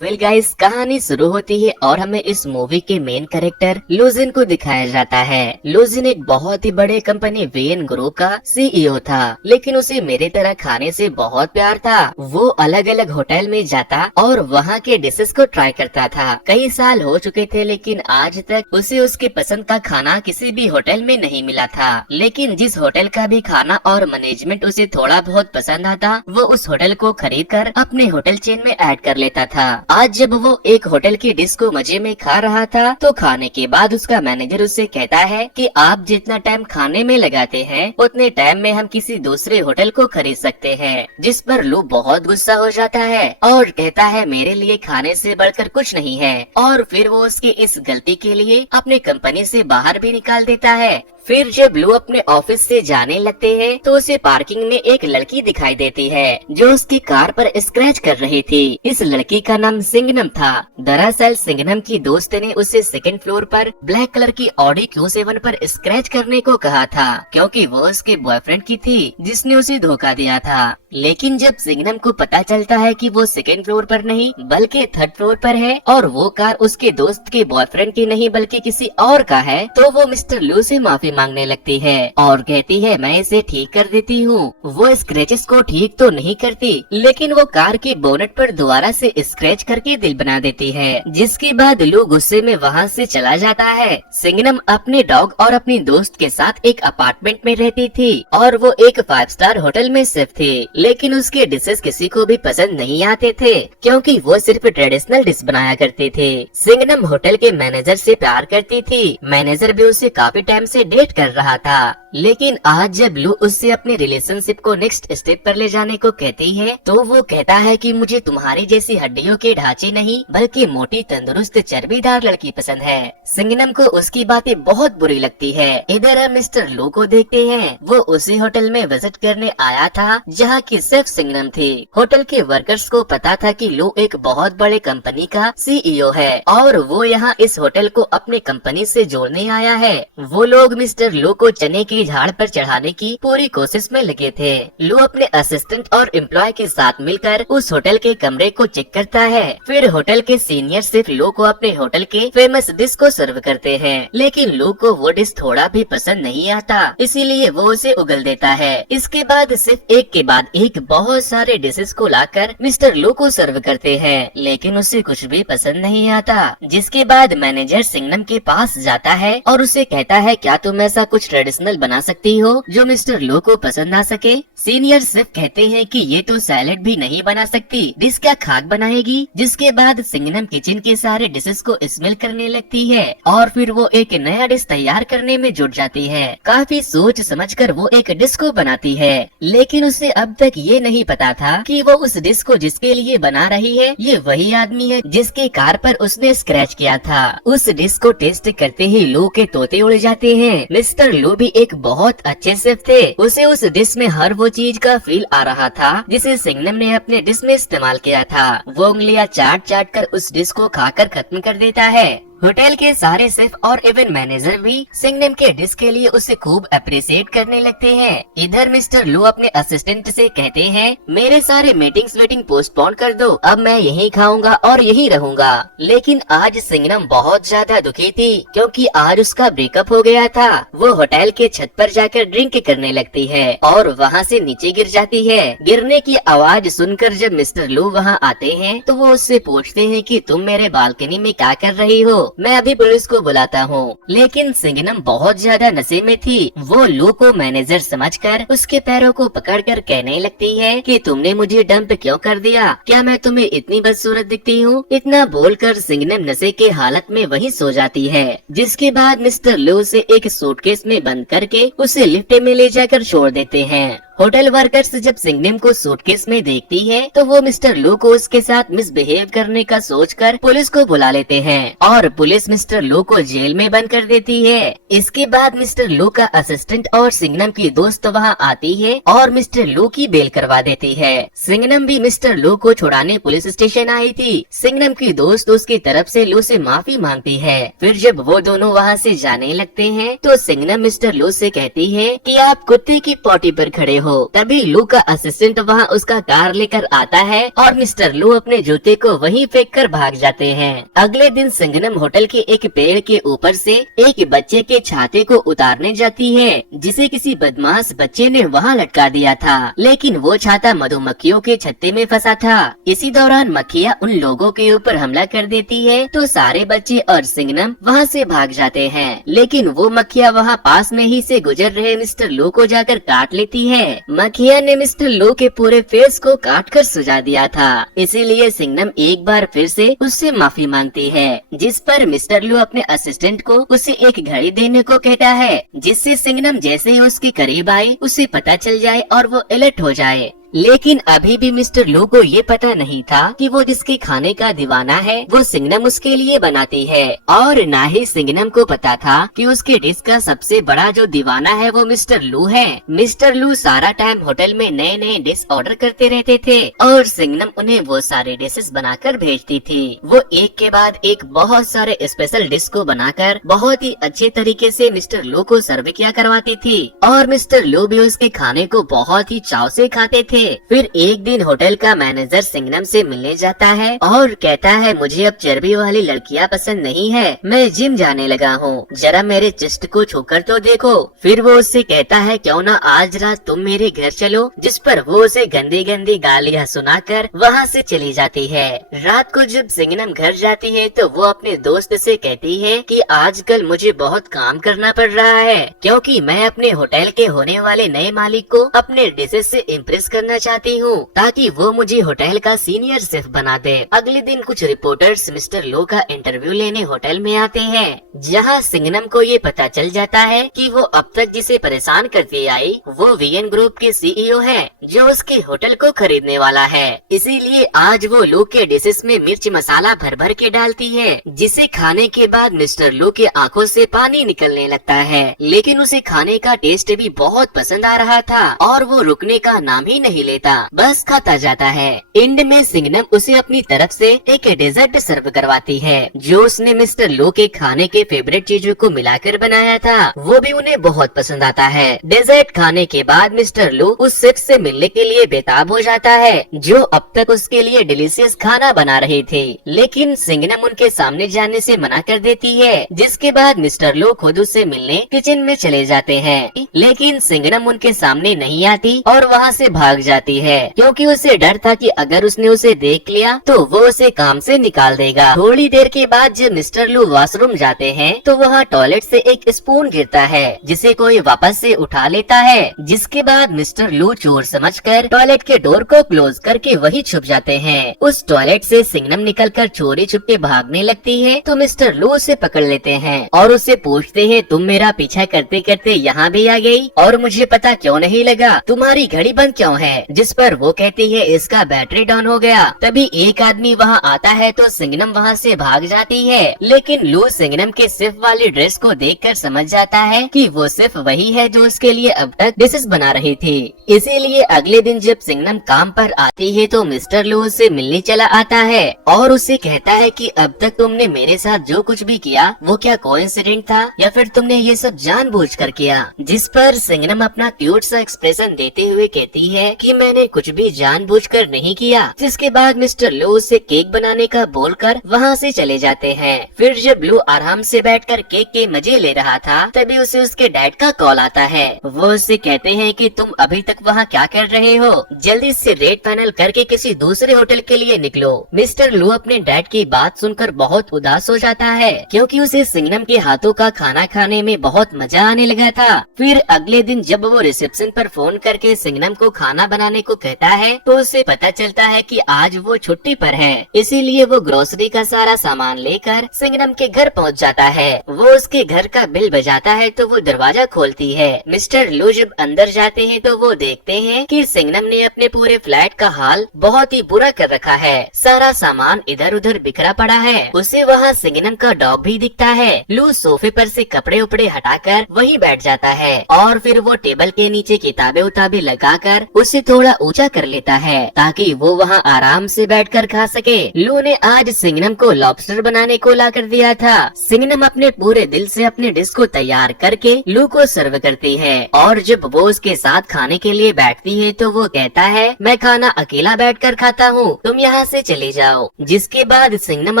Well guys, कहानी शुरू होती है और हमें इस मूवी के मेन कैरेक्टर लूजिन को दिखाया जाता है। लूजिन एक बहुत ही बड़े कंपनी वेन ग्रुप का सीईओ था, लेकिन उसे मेरे तरह खाने से बहुत प्यार था। वो अलग अलग होटल में जाता और वहाँ के डिशेस को ट्राई करता था। कई साल हो चुके थे, लेकिन आज तक उसे उसके पसंद का खाना किसी भी होटल में नहीं मिला था। लेकिन जिस होटल का भी खाना और मैनेजमेंट उसे थोड़ा बहुत पसंद आता, वो उस होटल को खरीद कर अपने होटल चेन में ऐड कर लेता था। आज जब वो एक होटल की डिश को मजे में खा रहा था, तो खाने के बाद उसका मैनेजर उससे कहता है कि आप जितना टाइम खाने में लगाते हैं, उतने टाइम में हम किसी दूसरे होटल को खरीद सकते हैं। जिस पर लू बहुत गुस्सा हो जाता है और कहता है मेरे लिए खाने से बढ़कर कुछ नहीं है, और फिर वो उसकी इस गलती के लिए अपने कंपनी से बाहर भी निकाल देता है। फिर जब लू अपने ऑफिस से जाने लगते हैं, तो उसे पार्किंग में एक लड़की दिखाई देती है जो उसकी कार पर स्क्रैच कर रही थी। इस लड़की का नाम सिंघनम था। दरअसल सिंघनम की दोस्त ने उसे सेकंड फ्लोर पर ब्लैक कलर की ऑडी Q7 पर स्क्रैच करने को कहा था, क्योंकि वो उसके बॉयफ्रेंड की थी जिसने उसे धोखा दिया था। लेकिन जब सिंघनम को पता चलता है कि वो सेकंड फ्लोर पर नहीं बल्कि थर्ड फ्लोर पर है और वो कार उसके दोस्त के बॉयफ्रेंड की नहीं बल्कि किसी और का है, तो वो मिस्टर लू से माफी मांगने लगती है और कहती है मैं इसे ठीक कर देती हूँ। वो स्क्रैचेस को ठीक तो नहीं करती, लेकिन वो कार के बोनट पर दोबारा से स्क्रैच करके दिल बना देती है, जिसके बाद लू गुस्से में वहाँ से चला जाता है। सिंघनम अपने डॉग और अपनी दोस्त के साथ एक अपार्टमेंट में रहती थी और वो एक 5 स्टार होटल में शेफ थी, लेकिन उसके डिशेस किसी को भी पसंद नहीं आते थे, क्योंकि वो सिर्फ ट्रेडिशनल डिश बनाया करते थे। सिंघनम होटल के मैनेजर से प्यार करती थी। मैनेजर भी उसे काफी टाइम से डेट कर रहा था, लेकिन आज जब लू उससे अपने रिलेशनशिप को नेक्स्ट स्टेप पर ले जाने को कहती है, तो वो कहता है कि मुझे तुम्हारी जैसी हड्डियों के ढांचे नहीं बल्कि मोटी तंदुरुस्त चर्बीदार लड़की पसंद है। सिंघनम को उसकी बातें बहुत बुरी लगती है। इधर हम मिस्टर लू को देखते हैं। वो उसी होटल में विजिट करने आया था जहाँ की सिर्फ सिंघनम थी। होटल के वर्कर्स को पता था कि लू एक बहुत बड़े कंपनी का सीईओ है और वो यहाँ इस होटल को अपने कंपनी से जोड़ने आया है। वो लोग मिस्टर लू को चने की झाड़ पर चढ़ाने की पूरी कोशिश में लगे थे। लू अपने असिस्टेंट और एम्प्लॉय के साथ मिलकर उस होटल के कमरे को चेक करता है। फिर होटल के सीनियर सिर्फ लू को अपने होटल के फेमस डिश को सर्व करते हैं, लेकिन लू को वो डिश थोड़ा भी पसंद नहीं आता, इसीलिए वो उसे उगल देता है। इसके बाद सिर्फ एक के बाद एक बहुत सारे डिशेस को लाकर मिस्टर लू को सर्व करते हैं, लेकिन उसे कुछ भी पसंद नहीं आता। जिसके बाद मैनेजर सिंघनम के पास जाता है और उसे कहता है क्या तुम ऐसा कुछ ट्रेडिशनल बना सकती हो जो मिस्टर लू को पसंद आ सके। सीनियर सिर्फ कहते हैं कि ये तो सैलेड भी नहीं बना सकती, डिश क्या खाक बनाएगी। जिसके बाद सिंघनम किचन के सारे डिशेस को स्मेल करने लगती है और फिर वो एक नया डिश तैयार करने में जुट जाती है। काफी सोच समझकर वो एक डिश को बनाती है, लेकिन उसे अब तक ये नहीं पता था कि वो उस डिश को जिसके लिए बना रही है ये वही आदमी है जिसके कार पर उसने स्क्रैच किया था। उस डिश को टेस्ट करते ही लू के तोते उड़ जाते हैं। मिस्टर लू भी एक बहुत अच्छे शेफ थे। उसे उस डिश में हर वो चीज का फील आ रहा था जिसे सिंघनम ने अपने डिश में इस्तेमाल किया था। वो उंगलियां चाट चाट कर उस डिश को खाकर खत्म कर देता है। होटल के सारे शेफ और इवेंट मैनेजर भी सिंघनम के डिश के लिए उसे खूब अप्रिशिएट करने लगते हैं। इधर मिस्टर लू अपने असिस्टेंट से कहते हैं मेरे सारे मीटिंग पोस्टपोन कर दो, अब मैं यहीं खाऊंगा और यहीं रहूंगा। लेकिन आज सिंघनम बहुत ज्यादा दुखी थी, क्योंकि आज उसका ब्रेकअप हो गया था। वो होटल के छत पर जाकर ड्रिंक करने लगती है और वहाँ से नीचे गिर जाती है। गिरने की आवाज सुनकर जब मिस्टर लू वहाँ आते हैं, तो वो उससे पूछते हैं कि तुम मेरे बालकनी में क्या कर रही हो, मैं अभी पुलिस को बुलाता हूँ। लेकिन सिंघनम बहुत ज्यादा नशे में थी। वो लू को मैनेजर समझकर उसके पैरों को पकड़कर कहने लगती है कि तुमने मुझे डंप क्यों कर दिया, क्या मैं तुम्हें इतनी बदसूरत दिखती हूँ। इतना बोलकर सिंघनम नशे के हालत में वहीं सो जाती है। जिसके बाद मिस्टर लू से एक सूटकेस में बंद करके उसे लिफ्ट में ले जाकर छोड़ देते हैं। होटल वर्कर्स जब सिंघनम को सूटकेस में देखती है, तो वो मिस्टर लू को उसके साथ मिसबिहेव करने का सोचकर पुलिस को बुला लेते हैं और पुलिस मिस्टर लू को जेल में बंद कर देती है। इसके बाद मिस्टर लू का असिस्टेंट और सिंघनम की दोस्त वहाँ आती है और मिस्टर लू की बेल करवा देती है। सिंघनम भी मिस्टर लू को छुड़ाने पुलिस स्टेशन आई थी। सिंघनम की दोस्त उसकी तरफ से लू से माफी मांगती है। फिर जब वो दोनों वहाँ से जाने लगते हैं, तो सिंघनम मिस्टर लू से कहती है कि आप कुत्ते की पॉटी पर खड़े हो। तभी लू का असिस्टेंट वहाँ उसका कार लेकर आता है और मिस्टर लू अपने जूते को वहीं फेंक कर भाग जाते हैं। अगले दिन सिंघनम होटल के एक पेड़ के ऊपर से एक बच्चे के छाते को उतारने जाती है, जिसे किसी बदमाश बच्चे ने वहाँ लटका दिया था, लेकिन वो छाता मधुमक्खियों के छत्ते में फंसा था। इसी दौरान मक्खियाँ उन लोगों के ऊपर हमला कर देती है, तो सारे बच्चे और सिंघनम वहाँ से भाग जाते हैं, लेकिन वो मक्खियाँ वहाँ पास में ही से गुजर रहे मिस्टर लू को जाकर काट लेती है। मक्खियाँ ने मिस्टर लू के पूरे फेस को काट कर सुझा दिया था, इसीलिए सिंघनम एक बार फिर से उससे माफी मांगती है, जिस पर मिस्टर लू अपने असिस्टेंट को उसे एक घड़ी देने को कहता है, जिससे सिंघनम जैसे ही उसके करीब आई उसे पता चल जाए और वो अलर्ट हो जाए। लेकिन अभी भी मिस्टर लू को ये पता नहीं था कि वो जिसके खाने का दीवाना है वो सिंघनम उसके लिए बनाती है, और न ही सिंघनम को पता था कि उसके डिश का सबसे बड़ा जो दीवाना है वो मिस्टर लू है। मिस्टर लू सारा टाइम होटल में नए नए डिश ऑर्डर करते रहते थे और सिंघनम उन्हें वो सारे डिशेस बनाकर भेजती थी। वो एक के बाद एक बहुत सारे स्पेशल डिश को बनाकर बहुत ही अच्छे तरीके से मिस्टर लू को सर्व किया करवाती थी, और मिस्टर लू भी उसके खाने को बहुत ही चाव से खाते थे। फिर एक दिन होटल का मैनेजर सिंघनम से मिलने जाता है और कहता है, मुझे अब चर्बी वाली लड़कियां पसंद नहीं है, मैं जिम जाने लगा हूँ, जरा मेरे चेस्ट को छूकर तो देखो। फिर वो उससे कहता है, क्यों ना आज रात तुम मेरे घर चलो, जिस पर वो उसे गंदी गंदी गालियाँ सुनाकर वहाँ से चली जाती है। रात को जब सिंघनम घर जाती है तो वो अपने दोस्त से कहती है कि आजकल मुझे बहुत काम करना पड़ रहा है, क्योंकि मैं अपने होटल के होने वाले नए मालिक को अपने डिशेस से इम्प्रेस करना चाहती हूँ, ताकि वो मुझे होटल का सीनियर शेफ बना दे। अगले दिन कुछ रिपोर्टर्स मिस्टर लो का इंटरव्यू लेने होटल में आते हैं, जहाँ सिंघनम को ये पता चल जाता है कि वो अब तक जिसे परेशान करती आई वो वीएन ग्रुप के सीईओ है, जो उसके होटल को खरीदने वाला है। इसीलिए आज वो लो के डिशेस में मिर्च मसाला भर भर के डालती है, जिसे खाने के बाद मिस्टर लो के आंखों से पानी निकलने लगता है। लेकिन उसे खाने का टेस्ट भी बहुत पसंद आ रहा था और वो रुकने का नाम ही नहीं लेता, बस खाता जाता है। एंड में सिंघनम उसे अपनी तरफ से एक डेजर्ट सर्व करवाती है, जो उसने मिस्टर लो के खाने के फेवरेट चीजों को मिलाकर बनाया था। वो भी उन्हें बहुत पसंद आता है। डेजर्ट खाने के बाद मिस्टर लो उस शेफ से मिलने के लिए बेताब हो जाता है, जो अब तक उसके लिए डिलीशियस खाना बना रही थी। लेकिन सिंघनम उनके सामने जाने से मना कर देती है, जिसके बाद मिस्टर लो खुद उससे मिलने किचन में चले जाते हैं। लेकिन सिंघनम उनके सामने नहीं आती और वहाँ से भाग जाती है, क्योंकि उसे डर था कि अगर उसने उसे देख लिया तो वो उसे काम से निकाल देगा। थोड़ी देर के बाद जब मिस्टर लू वॉशरूम जाते हैं तो वहाँ टॉयलेट से एक स्पून गिरता है, जिसे कोई वापस से उठा लेता है, जिसके बाद मिस्टर लू चोर समझकर टॉयलेट के डोर को क्लोज करके वही छुप जाते हैं। उस टॉयलेट से सिंघनम निकलकर चोरी छुपके भागने लगती है, तो मिस्टर लू उसे पकड़ लेते हैं और उससे पूछते हैं, तुम मेरा पीछा करते करते यहाँ भी आ गई और मुझे पता क्यों नहीं लगा, तुम्हारी घड़ी बंद क्यों है? जिस पर वो कहती है, इसका बैटरी डाउन हो गया। तभी एक आदमी वहाँ आता है तो सिंघनम वहाँ से भाग जाती है, लेकिन लू सिंघनम के शेफ वाली ड्रेस को देखकर समझ जाता है कि वो शेफ वही है जो उसके लिए अब तक डिशेस बना रही थी। इसीलिए अगले दिन जब सिंघनम काम पर आती है तो मिस्टर लू उससे मिलने चला आता है और उसे कहता है कि अब तक तुमने मेरे साथ जो कुछ भी किया वो क्या कोइंसिडेंट था या फिर तुमने ये सब जानबूझकर किया? जिस पर सिंघनम अपना क्यूट सा एक्सप्रेशन देते हुए कहती है कि मैंने कुछ भी जानबूझकर नहीं किया। जिसके बाद मिस्टर लू उसे केक बनाने का बोलकर वहाँ से चले जाते हैं। फिर जब लू आराम से बैठकर केक के मजे ले रहा था तभी उसे उसके डैड का कॉल आता है। वो उससे कहते हैं कि तुम अभी तक वहाँ क्या कर रहे हो, जल्दी से रेट फाइनल करके किसी दूसरे होटल के लिए निकलो। मिस्टर लू अपने डैड की बात सुनकर बहुत उदास हो जाता है, क्योंकि उसे सिंघनम के हाथों का खाना खाने में बहुत मजा आने लगा था। फिर अगले दिन जब वो रिसेप्शन पर फोन करके सिंघनम को खाना बनाने को कहता है तो उसे पता चलता है कि आज वो छुट्टी पर है, इसीलिए वो ग्रोसरी का सारा सामान लेकर सिंघनम के घर पहुंच जाता है। वो उसके घर का बिल बजाता है तो वो दरवाजा खोलती है। मिस्टर लू जब अंदर जाते हैं तो वो देखते हैं कि सिंघनम ने अपने पूरे फ्लैट का हाल बहुत ही बुरा कर रखा है। सारा सामान इधर उधर बिखरा पड़ा है। उसे वहाँ सिंघनम का डॉग भी दिखता है। लू सोफे पर से कपड़े उपड़े हटाकर वहीं बैठ जाता है और फिर वो टेबल के नीचे किताबें उताबें लगाकर उसे थोड़ा ऊंचा कर लेता है ताकि वो वहाँ आराम से बैठकर खा सके। लू ने आज सिंगनम को लॉबस्टर बनाने को ला कर दिया था। सिंगनम अपने पूरे दिल से अपने डिश को तैयार करके लू को सर्व करती है और जब वो उसके साथ खाने के लिए बैठती है तो वो कहता है, मैं खाना अकेला बैठकर खाता हूँ, तुम यहाँ से चले जाओ। जिसके बाद सिंगनम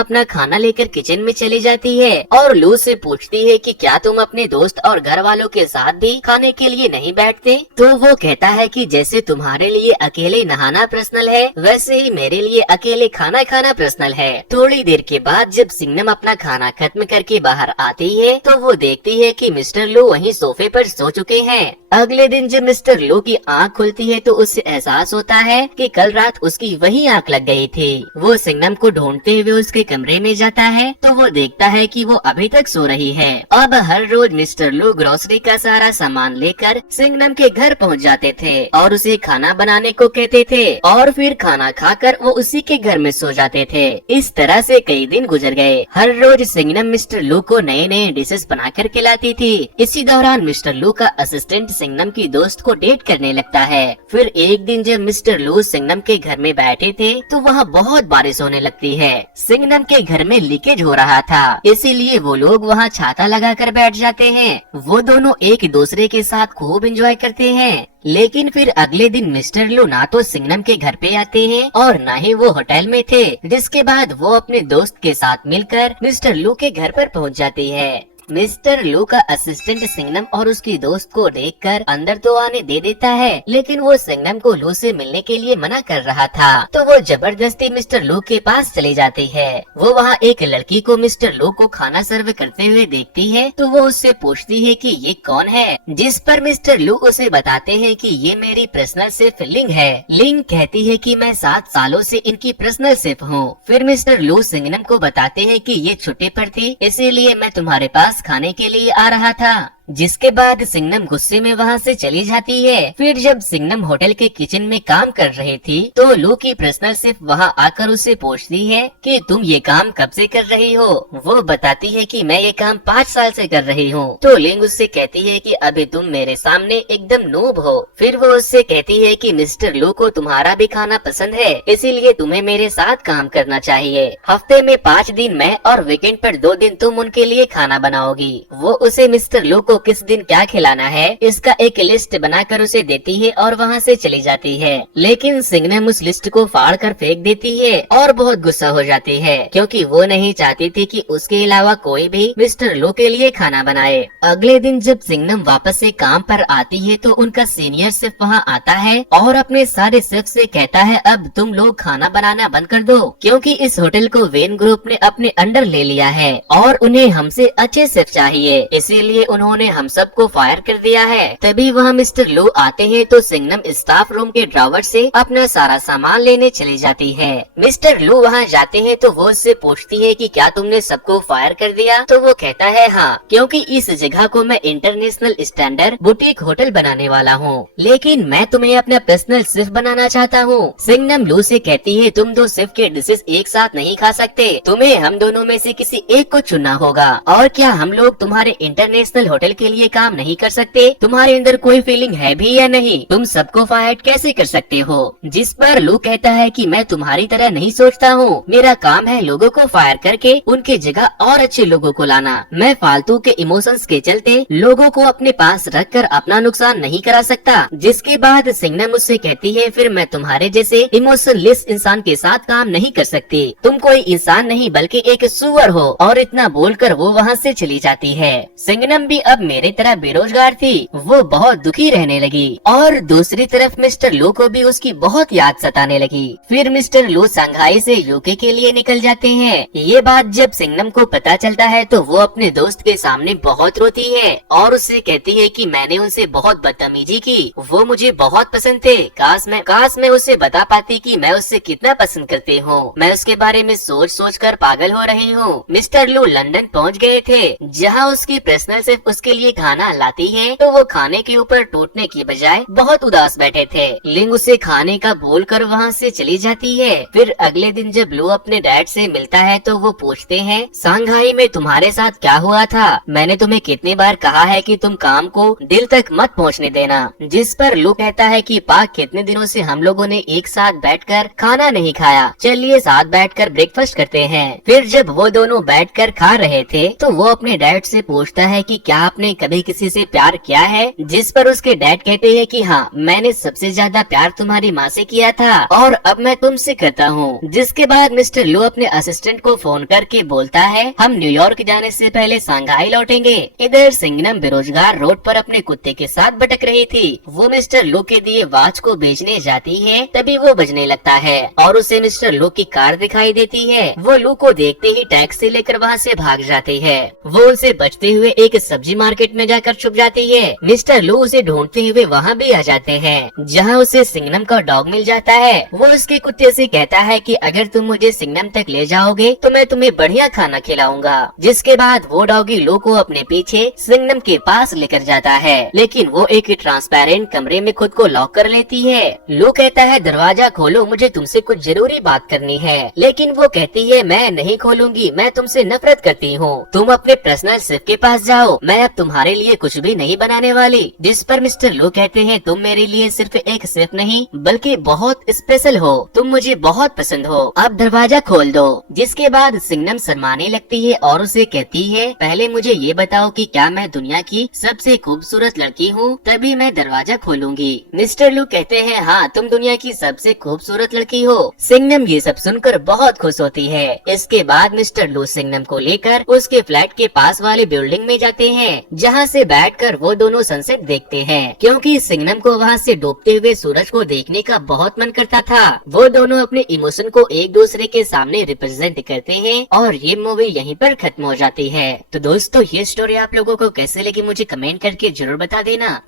अपना खाना लेकर किचन में चली जाती है और लू से पूछती है कि क्या तुम अपने दोस्त और घर वालों के साथ भी खाने के लिए नहीं बैठते? तो वो कहता है कि जैसे तुम्हारे लिए अकेले नहाना पर्सनल है वैसे ही मेरे लिए अकेले खाना खाना पर्सनल है। थोड़ी देर के बाद जब सिंगनम अपना खाना खत्म करके बाहर आती है तो वो देखती है कि मिस्टर लू वहीं सोफे पर सो चुके हैं। अगले दिन जब मिस्टर लू की आँख खुलती है तो उसे एहसास होता है कि कल रात उसकी वही आँख लग गई थी। वो सिंगनम को ढूंढते हुए उसके कमरे में जाता है तो वो देखता है कि वो अभी तक सो रही है। अब हर रोज मिस्टर लू ग्रोसरी का सारा सामान लेकर सिंगनम के घर पहुंच जाते थे और उसे खाना बनाने को कहते थे और फिर खाना खाकर वो उसी के घर में सो जाते थे। इस तरह से कई दिन गुजर गए। हर रोज सिंगनम मिस्टर लू को नए नए डिशेस बनाकर खिलाती थी। इसी दौरान मिस्टर लू का असिस्टेंट सिंगनम की दोस्त को डेट करने लगता है। फिर एक दिन जब मिस्टर लू सिंगनम के घर में बैठे थे तो वहाँ बहुत बारिश होने लगती है। सिंगनम के घर में लीकेज हो रहा था, इसीलिए वो लोग वहाँ छाता लगाकर बैठ जाते हैं। वो दोनों एक दूसरे के साथ खूब एंजॉय करते हैं। लेकिन फिर अगले दिन मिस्टर लू ना तो सिंगनम के घर पे आते हैं और न ही वो होटल में थे। जिसके बाद वो अपने दोस्त के साथ मिलकर मिस्टर लू के घर पर पहुँच जाती है। मिस्टर लू का असिस्टेंट सिंगनम और उसकी दोस्त को देखकर अंदर तो आने दे देता है, लेकिन वो सिंगनम को लू से मिलने के लिए मना कर रहा था तो वो जबरदस्ती मिस्टर लू के पास चली जाती है। वो वहाँ एक लड़की को मिस्टर लू को खाना सर्व करते हुए देखती है तो वो उससे पूछती है कि ये कौन है, जिस पर मिस्टर लू उसे बताते हैं कि ये मेरी पर्सनल शेफ लिंग है। लिंग कहती है कि मैं 7 सालों से इनकी पर्सनल शेफ हूँ। फिर मिस्टर लू सिंगनम को बताते हैं कि ये छुट्टी पर थी इसीलिए मैं तुम्हारे पास खाने के लिए आ रहा था। जिसके बाद सिंगनम गुस्से में वहाँ से चली जाती है। फिर जब सिंगनम होटल के किचन में काम कर रही थी तो लू की पर्सनल शेफ वहाँ आकर उससे पूछती है कि तुम ये काम कब से कर रही हो। वो बताती है कि मैं ये काम 5 साल से कर रही हूँ। तो लिंग उससे कहती है कि अभी तुम मेरे सामने एकदम नूब हो। फिर वो उससे कहती है कि मिस्टर लू को तुम्हारा भी खाना पसंद है, इसीलिए तुम्हें मेरे साथ काम करना चाहिए। हफ्ते में 5 दिन मैं और वीकेंड पर 2 दिन तुम उनके लिए खाना बनाओगी। वो उसे मिस्टर लू को किस दिन क्या खिलाना है इसका एक लिस्ट बनाकर उसे देती है और वहाँ से चली जाती है। लेकिन सिंगनम उस लिस्ट को फाड़ कर फेंक देती है और बहुत गुस्सा हो जाती है क्योंकि वो नहीं चाहती थी कि उसके अलावा कोई भी मिस्टर लू के लिए खाना बनाए। अगले दिन जब सिंगनम वापस से काम पर आती है तो उनका सीनियर शेफ वहाँ आता है और अपने सारे शेफ से कहता है अब तुम लोग खाना बनाना बंद कर दो क्योंकि इस होटल को वेन ग्रुप ने अपने अंडर ले लिया है और उन्हें हमसे अच्छे शेफ चाहिए, इसीलिए उन्होंने हम सबको फायर कर दिया है। तभी वहाँ मिस्टर लू आते हैं तो सिंगनम स्टाफ रूम के ड्रॉवर से अपना सारा सामान लेने चली जाती है। मिस्टर लू वहाँ जाते हैं तो वो उससे पूछती है कि क्या तुमने सबको फायर कर दिया? तो वो कहता है हाँ, क्योंकि इस जगह को मैं इंटरनेशनल स्टैंडर्ड बुटीक होटल बनाने वाला हूँ, लेकिन मैं तुम्हें अपना पर्सनल शेफ बनाना चाहता हूँ। सिंगनम लू से कहती है तुम 2 शेफ के डिशेस एक साथ नहीं खा सकते, तुम्हें हम दोनों में से किसी एक को चुनना होगा। और क्या हम लोग तुम्हारे इंटरनेशनल होटल के लिए काम नहीं कर सकते? तुम्हारे अंदर कोई फीलिंग है भी या नहीं? तुम सबको फायर कैसे कर सकते हो? जिस पर लू कहता है कि मैं तुम्हारी तरह नहीं सोचता हूँ, मेरा काम है लोगों को फायर करके उनके जगह और अच्छे लोगों को लाना। मैं फालतू के इमोशंस के चलते लोगों को अपने पास रख कर अपना नुकसान नहीं करा सकता। जिसके बाद सिंगनम मुझसे कहती है फिर मैं तुम्हारे जैसे इमोशनलेस इंसान के साथ काम नहीं कर सकती, तुम कोई इंसान नहीं बल्कि एक सुअर हो। और इतना बोलकर वो वहाँ से चली जाती है। सिंगनम भी अब मेरे तरह बेरोजगार थी, वो बहुत दुखी रहने लगी और दूसरी तरफ मिस्टर लू को भी उसकी बहुत याद सताने लगी। फिर मिस्टर लू संघाई से यूके के लिए निकल जाते हैं। ये बात जब सिंगनम को पता चलता है तो वो अपने दोस्त के सामने बहुत रोती है और उससे कहती है कि मैंने उनसे बहुत बदतमीजी की, वो मुझे बहुत पसंद थे, काश मैं उसे बता पाती कि मैं उससे कितना पसंद करती हूँ। मैं उसके बारे में सोच कर पागल हो रही हूँ। मिस्टर लू लंदन पहुँच गए थे जहाँ उसकी पर्सनल शेफ उसके उसके लिए खाना लाती है तो वो खाने के ऊपर टूटने की बजाय बहुत उदास बैठे थे। लिंग उसे खाने का बोलकर वहाँ से चली जाती है। फिर अगले दिन जब लू अपने डैड से मिलता है तो वो पूछते हैं, सांघाई में तुम्हारे साथ क्या हुआ था? मैंने तुम्हें कितनी बार कहा है कि तुम काम को दिल तक मत पहुँचने देना। जिस पर लू कहता है कि पाक कितने दिनों से हम लोगों ने एक साथ बैठकर खाना नहीं खाया, चलिए साथ बैठकर ब्रेकफास्ट करते हैं। फिर जब वो दोनों बैठकर खा रहे थे तो वो अपने डैड से पूछता है कि क्या आपने कभी किसी से प्यार किया है? जिस पर उसके डैड कहते हैं कि हाँ, मैंने सबसे ज्यादा प्यार तुम्हारी माँ से किया था और अब मैं तुमसे करता हूँ। जिसके बाद मिस्टर लू अपने असिस्टेंट को फोन करके बोलता है, हम न्यूयॉर्क जाने से पहले सांघाई लौटेंगे। इधर सिंघनम बेरोजगार रोड पर अपने कुत्ते के साथ भटक रही थी। वो मिस्टर लू के दिए वॉच को बेचने जाती है, तभी वो बजने लगता है और उसे मिस्टर लू की कार दिखाई देती है। वो लू को देखते ही टैक्सी लेकर वहाँ से भाग जाती है। वो उसे बचते हुए एक सब्जी मार्केट में जाकर छुप जाती है। मिस्टर लू उसे ढूंढते हुए वहाँ भी आ जाते हैं, जहाँ उसे सिंघनम का डॉग मिल जाता है। वो उसके कुत्ते से कहता है कि अगर तुम मुझे सिंघनम तक ले जाओगे तो मैं तुम्हें बढ़िया खाना खिलाऊंगा। जिसके बाद वो डॉगी लू को अपने पीछे सिंघनम के पास लेकर जाता है, लेकिन वो एक ट्रांसपेरेंट कमरे में खुद को लॉक कर लेती है। लू कहता है, दरवाजा खोलो, मुझे तुमसे कुछ जरूरी बात करनी है। लेकिन वो कहती है, मैं नहीं खोलूंगी, मैं तुमसे नफरत करती हूँ। तुम अपने पर्सनल शेफ के पास जाओ, मैं अब तुम्हारे लिए कुछ भी नहीं बनाने वाली। जिस पर मिस्टर लू कहते हैं, तुम मेरे लिए सिर्फ एक शेफ नहीं बल्कि बहुत स्पेशल हो, तुम मुझे बहुत पसंद हो, अब दरवाजा खोल दो। जिसके बाद सिंघनम शर्माने लगती है और उसे कहती है, पहले मुझे ये बताओ कि क्या मैं दुनिया की सबसे खूबसूरत लड़की हूँ, तभी मैं दरवाजा खोलूंगी। मिस्टर लू कहते हैं, हाँ तुम दुनिया की सबसे खूबसूरत लड़की हो। सिंघनम ये सब सुनकर बहुत खुश होती है। इसके बाद मिस्टर लू सिंघनम को लेकर उसके फ्लैट के पास वाले बिल्डिंग में जाते हैं, जहाँ से बैठकर वो दोनों सनसेट देखते हैं, क्योंकि सिंघनम को वहाँ से डूबते हुए सूरज को देखने का बहुत मन करता था। वो दोनों अपने इमोशन को एक दूसरे के सामने रिप्रेजेंट करते हैं और ये मूवी यहीं पर खत्म हो जाती है। तो दोस्तों, ये स्टोरी आप लोगों को कैसे लगी मुझे कमेंट करके जरूर बता देना।